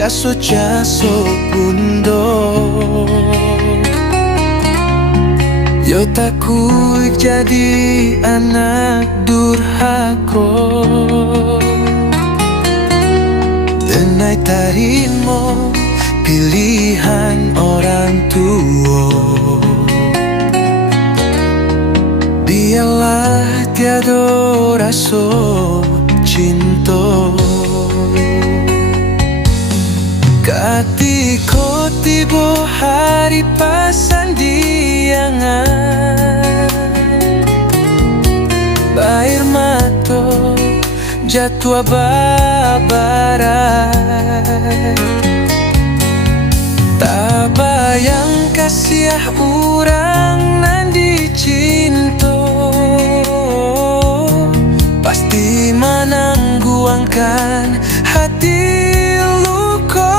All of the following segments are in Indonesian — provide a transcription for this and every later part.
jaso-jaso pundo. Yo takut jadi anak durhaka, denai tarimo pilihan orang tua. Biarlah tiada rasa cinta. Ketika tiba hari pasandiangan, air mata jatuh babaran. Tak bayang kasih orang nan dicinta, pasti menangguangkan hati luka.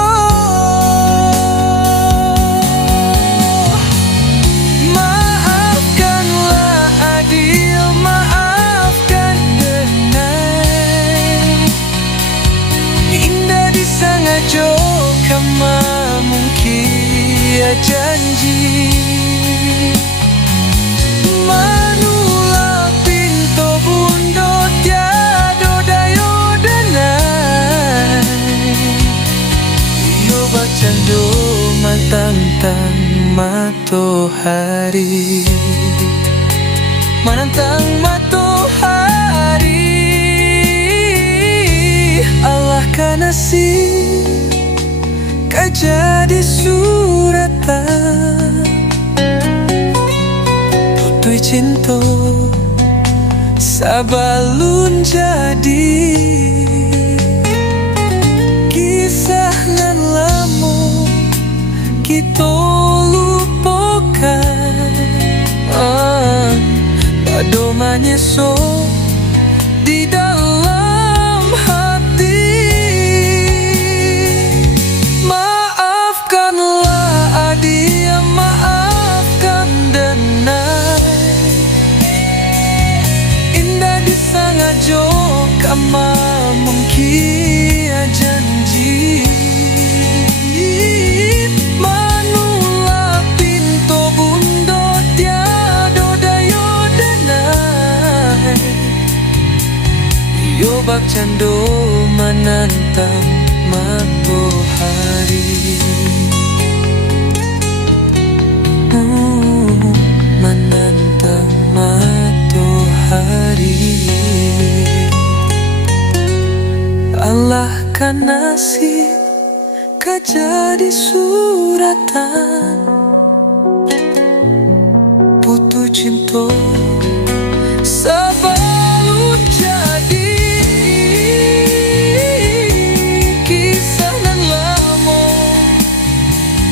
Maafkanlah adil, maafkan denai. Indah disengaja kama mungkin janji. Manula pintu bundo tiada dayo denai. Yo bacando matang-tang matahari, menantang matahari. Allah kanasi jadi suratan putui cinta sabalun jadi kisah nan lama kita lupakan. Pado menyeso di dalam hati. Maafkanlah adil, maafkan denai. Indah disengaja kama mungkin janji. Manula pintu bundo tiada dayo denai. Yo bak cando menantang matahari, menantang matahari. Allah kan nasib kejadi suratan putu cinta sebelum jadi kisah nan lama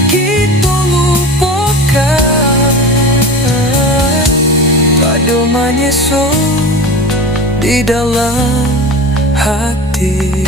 kita lupakan. Pado menyeso di dalam hati.